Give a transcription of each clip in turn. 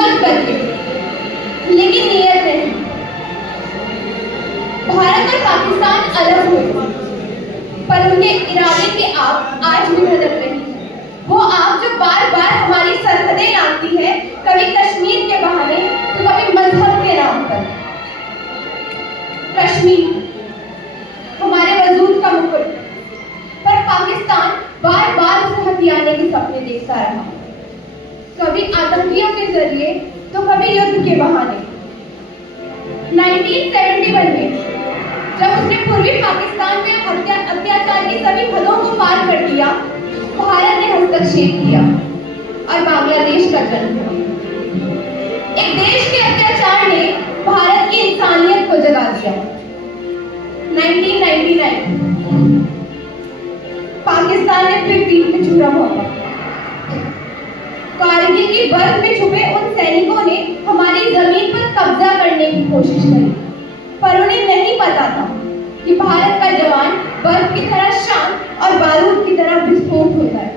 मुल्क बदले, लेकिन नीयत नहीं। भारत और पाकिस्तान अलग हुए, पर उनके इरादे की आग आज भी भड़क रही है। वो आग जो बार बार हमारी सरहदें लाती है, कभी कश्मीर के बहाने तो कभी मजहब के नाम पर। कश्मीर हमारे वजूद का मुकुट, पर पाकिस्तान बार बार उसे हथियाने के सपने देखता रहा, कभी आतंकियों के जरिए तो कभी युद्ध के बहाने। 1971 में जब उसने पूर्वी पाकिस्तान में अत्याचार की सभी हदों को पार कर दिया, भारत ने हस्तक्षेप किया और बांग्लादेश का जन्म हुआ। एक देश के अत्याचार ने भारत की इंसानियत को जगा दिया। 1999 पाकिस्तान ने फिर पीठ में छुरा मौका। कारगिल की बर्फ में छुपे उन सैनिकों ने हमारी जमीन पर कब्जा करने की कोशिश करी, पर उन्हें नहीं पता था कि भारत का जवान बर्फ की तरह शांत और बारूद की तरह विस्फोट होता है।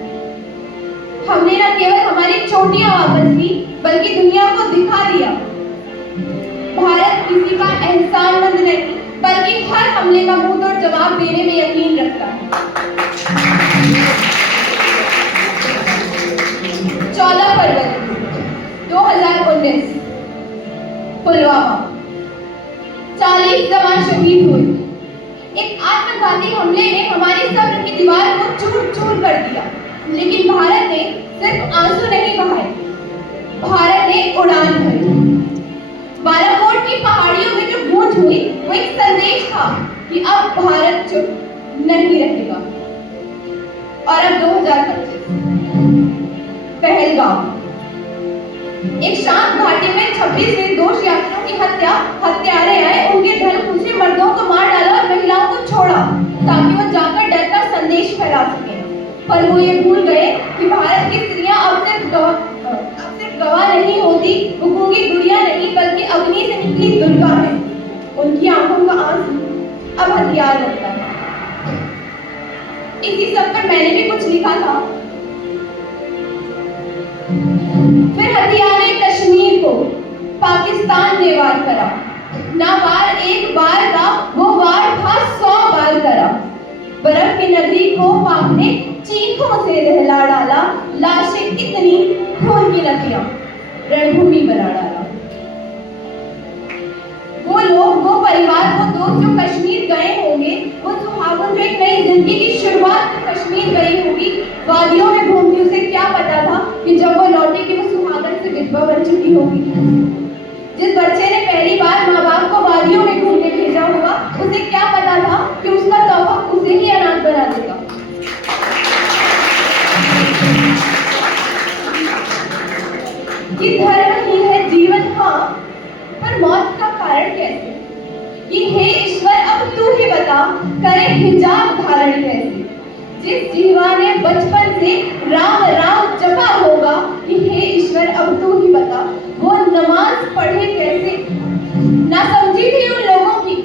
हमने न केवल हमारी चोटियां वापस ली, बल्कि दुनिया को दिखा दिया भारत किसी का एहसानमंद नहीं, बल्कि हर हमले का मुंहतोड़ जवाब देने में यकीन रखता है। 14 फरवरी 2019 पुलवामा, 40 जवान शहीद हुए। एक आत्मघाती हमले ने हमारी सब्र की दीवार को चूर चूर कर दिया, लेकिन भारत ने सिर्फ आंसू नहीं बहाए, भारत ने उड़ान भरी। बालाकोट की पहाड़ियों में जो गूंज हुई वो एक संदेश था कि अब भारत चुप नहीं रहेगा। और अब 2025 पहलगाम, एक शांत घाटी में 26 निर्दोष यात्रियों की हत्या, हत्यारे आए, उनके धन पूछे मर्दों को मार डाला और महिलाओं को छोड़ा ताकि वो जाकर डर का संदेश फैला सके। पर वो ये भूल गए कि भारत की स्त्रियां अब सिर्फ गवाह नहीं होती, वो गूंगी गुड़िया नहीं, बल्कि अग्नि से निकली दुर्गा है। उनकी आंखों का आंसू अब हथियार बनता है। इसी सब पर मैंने भी कुछ लिखा था। फिर हथियार ने कश्मीर को पाकिस्तान ने वार करा, ना वार एक बार का, वो वार था 100 बार करा। बर्फ की नगरी को पाक ने चीखों से दहला डाला, लाशें कितनी, खून की नदियां रणभूमि बना डाला। वो लोग, वो परिवार, वो दोस्त जो कश्मीर गए होंगे, वो सुहागन जो एक नई जिंदगी की शुरुआत में कश्मीर गई होगी, वादियों में घूमती, उसे क्या पता था कि जब वो लौटेगी वो सुहागन से विधवा बन चुकी होगी। जिस बच्चे ने पहली बार माँ बाप को वादियों में घूमने भेजा होगा, उसे क्या पता था कि उसका तौबा उसे ही अनाथ बना देगा। ये धर्म ही है जीवन, हाँ, पर मौत का कारण कैसे? कि हे ईश्वर अब तू ही बता, करे हिजाब धारण कैसे? जिस जीवा ने बचपन से राम राम जपा होगा, कि हे ईश्वर अब तू ही बता, वो नमाज पढ़े कैसे? ना समझी थी उन लोगों की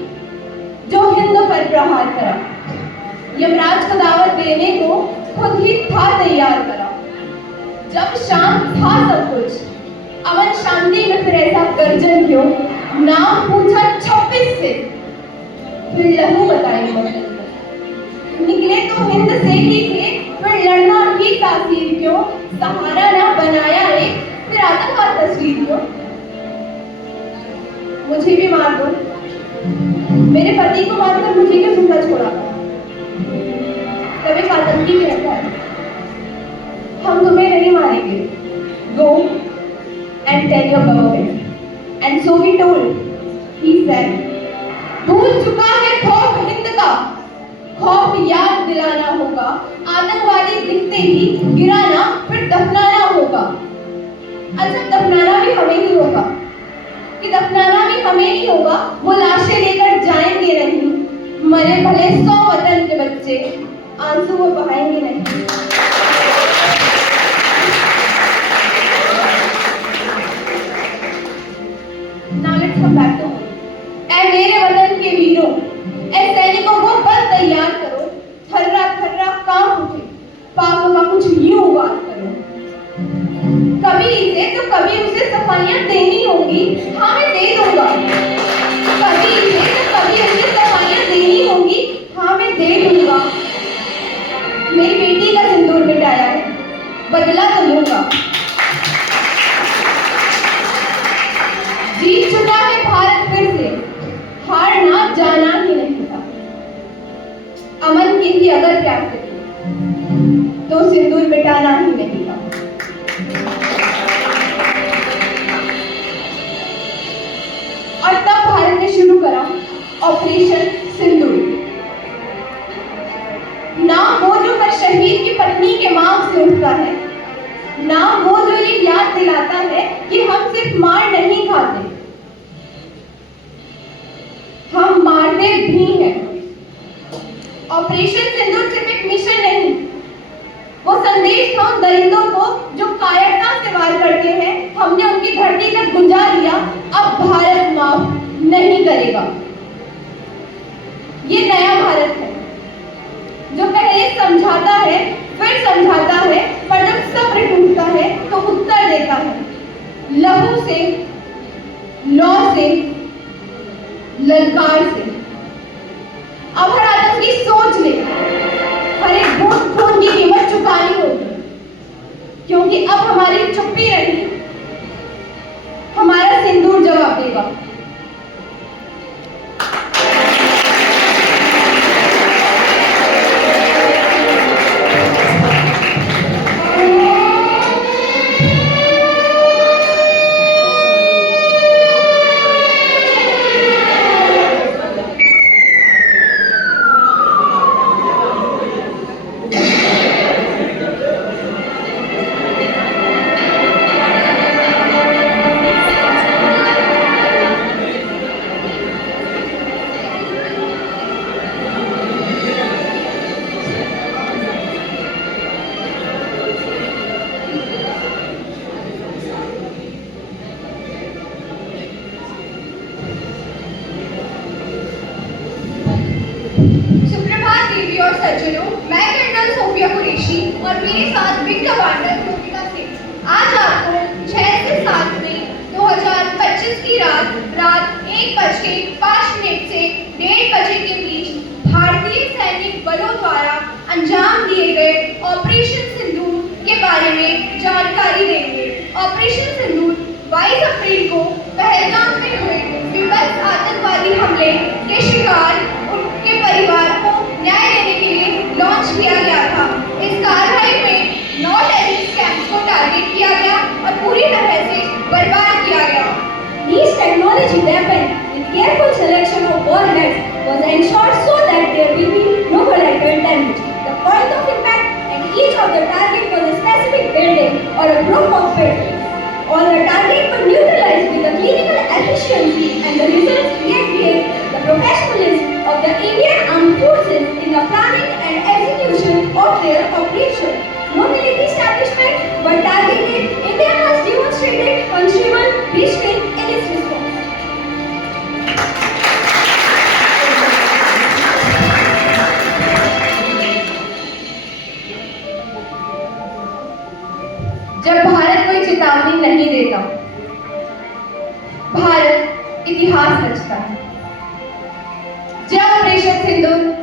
जो हिंद पर प्रहार करा, यमराज को दावत देने को खुद ही था तैयार करा। जब शांत था सब कुछ, अमन शांति में फिर ऐसा गर्जन क्यों? नाम पूछा 26 से, फिर लहू बताई बदल। निकले तो हिंद से ही थे, फिर लड़ना ही तासीर क्यों? सहारा ना बनाया रे, फिर आतंकवाद तस्वीर क्यों? मुझे भी मार दो, मेरे पति को मारकर मुझे क्यों जिंदा छोड़ा? तब एक आतंकी कहता है, हम तुम्हें नहीं मारेंगे, गो and tell your government. And so we told. He said, भूल चुका है खौफ हिंद का, खौफ याद दिलाना होगा, आतंकवादी दिखते ही गिराना, फिर दफनाना होगा। अच्छा, दफनाना भी हमें ही होगा, कि दफनाना भी हमें ही होगा। वो लाशें लेकर जाएंगे नहीं, मरे भले 100 वतन के बच्चे, आंसू वो बहाएंगे नहीं। Now let's come back to home. ऐ मेरे वतन के वीरों, ऐ सैनिकों को बल तैयार करो, थर्रा थर्रा कांप उठे, पाक का कुछ यूं वार करो। कभी इसे तो कभी उसे सफाइयां देनी होंगी। हाँ, मैं दे दूंगा। कभी इसे तो कभी उसे सफाइयां देनी होंगी। हाँ, मैं दे दूंगा। मेरी बेटी का सिंदूर मिटाया है, बदला तो लूंगा। जीत चुका है भारत फिर से, हारना जाना ही नहीं था। अमन की भी अगर प्यास थी तो सिंदूर मिटाना ही नहीं था। और तब भारत ने शुरू करा ऑपरेशन सिंदूर। नाम वो जो हर शहीद की पत्नी के मांग से उठता है, नाम वो जो ये याद दिलाता है कि हम सिर्फ मार नहीं खाते, हम मारते भी हैं। ऑपरेशन सिंदूर सिर्फ एक मिशन नहीं, वो संदेश था उन दरिंदों को जो कायरता से वार करते हैं। हमने उनकी धरती तक गुंजा दिया, अब भारत माफ नहीं करेगा। ये नया भारत है जो पहले समझाता है, फिर समझाता है, पर जब सब्र टूटता है तो उत्तर देता है, लहू से, लौ से, ललकार से। अब हर आदमी की सोच ले, हर एक बूंद खून की कीमत चुकानी होगी, क्योंकि अब हमारी चुप्पी नहीं, हमारा सिंदूर जवाब देगा। सुप्रभात देवी और सज्जनों, मैं कर्नल सोफिया कुरैशी और मेरे साथ विंग कमांडर योगिता सिंह आज आपको 6 से 7 मई 2025 की रात 1:05 से 1:30 बजे के बीच भारतीय सैनिक बलों द्वारा अंजाम दिए गए ऑपरेशन सिंदूर के बारे में जानकारी देंगे। ऑपरेशन सिंदूर 22 अप्रैल को पहलगाम में हुए विभत्स आतंकवादी हमले के शिकार उनके परिवार को न्याय देने के लिए लॉन्च किया गया था। इस कार्रवाई में 9 टेररिस्ट कैंप्स को टारगेट किया गया और पूरी तरह से बर्बाद किया गया। These technology weapons with careful selection of warheads was ensured so that there will be no collateral damage. The point of impact and each of the target was a specific building or a group of buildings. All the targets were neutralized with a clinical efficiency, and the results recreate the professionalism of the Indian Armed Forces in the planning and execution of their operation. No military establishment were targeted. India has demonstrated consumer restraint in its response. जब भारत कोई चेतावनी नहीं देता, भारत इतिहास रचता है। जय operation सिंदूर।